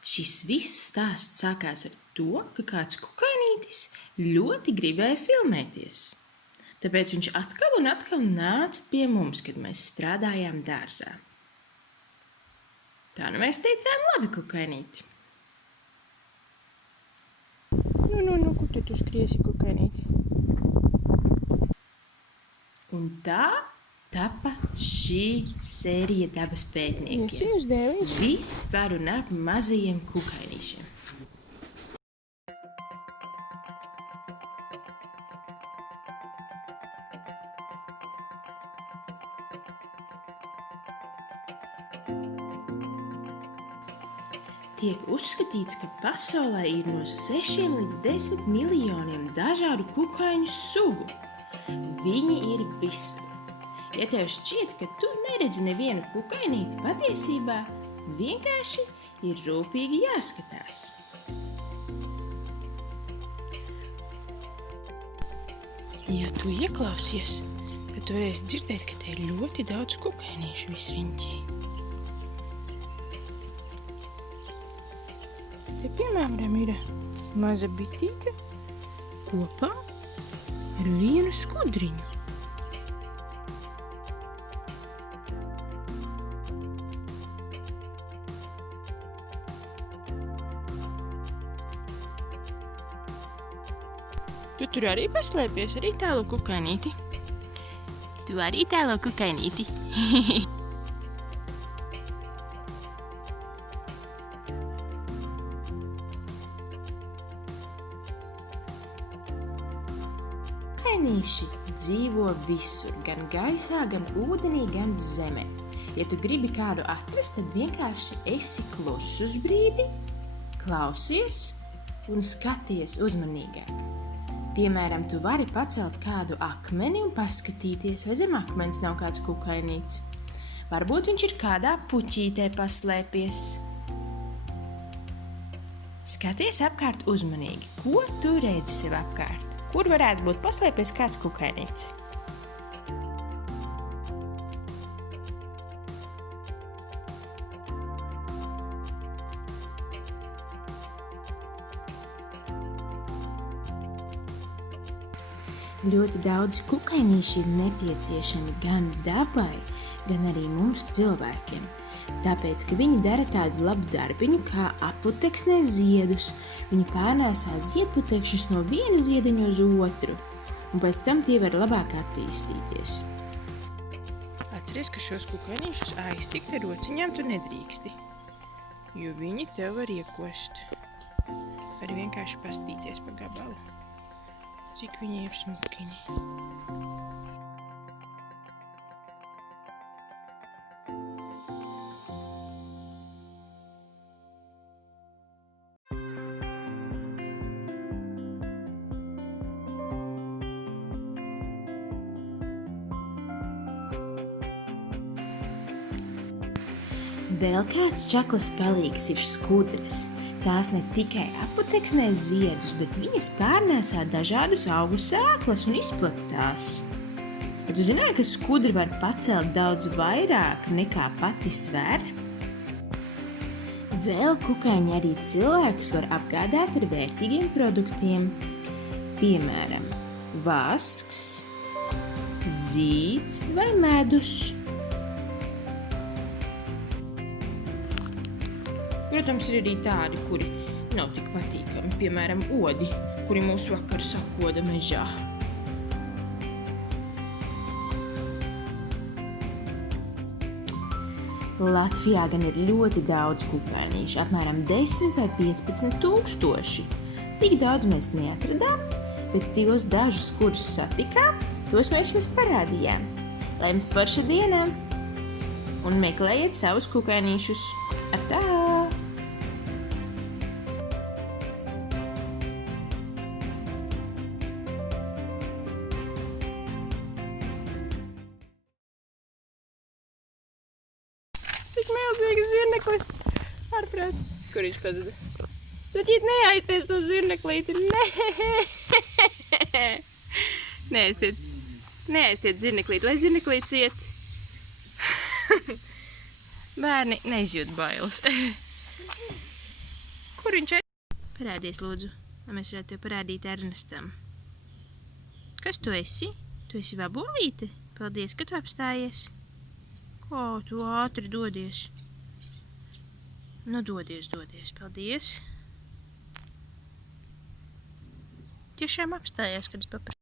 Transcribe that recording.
Šis viss stāsts sākās ar to, ka kāds kukainītis ļoti gribēja filmēties. Tāpēc viņš atkal un atkal nāca pie mums, kad mēs strādājām dārzā. Tā nu mēs teicām, labi, kukainīti. Nu, kur te tu skriesi, kukainīti? Un tā tapa šī sērija Dabas pētniekiem. Esi uz dēlīšu? Viss par un ap mazajiem kukainīšiem. Tiek uzskatīts, ka pasaulē ir no 6 līdz 10 miljoniem dažādu kukaiņu sugu. Viņi ir visur. Ja tev šķiet, ka tu neredzi nevienu kukainīti, patiesībā vienkārši ir rūpīgi jāskatās. Ja tu ieklausies, tad tu varēsi dzirdēt, ka te ir ļoti daudz kukainīšu visriņķī. Te, piemēram, ir maza bitīte kopā ar vienu skudriņu. Tu tur arī paslēpies, arī tēlo kukainīti? Tu arī tēlo kukainīti? Kukainīši dzīvo visur, gan gaisā, gan ūdenī, gan zemē. Ja tu gribi kādu atrast, tad vienkārši esi kluss uz brīdi, klausies un skaties uzmanīgāk. Piemēram, tu vari pacelt kādu akmeni un paskatīties, vai zem akmens nav kāds kukainīts. Varbūt viņš ir kādā puķītē paslēpies. Skaties apkārt uzmanīgi, ko tu redzi sev apkārt. Kur varētu būt paslēpies kāds kukainīts? Ļoti daudz kukainīši ir nepieciešami gan dabai, gan arī mums cilvēkiem. Tāpēc, ka viņi dara tādu labu darbiņu, kā aputeksnē ziedus. Viņi pārnēsā ziedputekšņus no viena ziediņa uz otru, un pēc tam tie var labāk attīstīties. Atceries, ka šos kukainīšus aiztikt ar rociņām tu nedrīksti, jo viņi tev var iekost. Var vienkārši pastīties pa gabalu, cik viņi ir smukiņi. Vēl kāds čaklas palīgs ir skudras. Tās ne tikai aputeksnē ziedus, bet viņas pārnēsā dažādus augu sēklas un izplatās. Vai tu zināji, ka skudra var pacelt daudz vairāk nekā pati sver? Vēl kukaiņi arī cilvēkus var apgādāt ar vērtīgiem produktiem. Piemēram, vasks, zīds vai medus. Protams, ir arī tādi, kuri nav tik patīkami, piemēram, odi, kuri mūsu vakar sakoda mežā. Latvijā gan ir ļoti daudz kukainīšu, apmēram 10 vai 15 tūkstoši. Tik daudz mēs neatradām, bet tos dažus, kurus satikām, tos mēs jums parādījām. Lai jums forša dienā! Un meklējiet savus kukainīšus! Atā! Cik milzīgs zirneklis! Ārprāts! Kur viņš pazuda? Saķīt, neaizties to zirneklīti! Neaiztiet zirneklīti, lai zirneklīts iet! Bērni neizjūt bailes. Parādies, lūdzu, lai mēs varētu tev parādīt Ernestam. Kas tu esi? Tu esi vabolīte? Paldies, ka tu apstājies. Kā tu ātri dodies? Nu, dodies. Paldies. Tiešām apstājās, kad es paprasīju.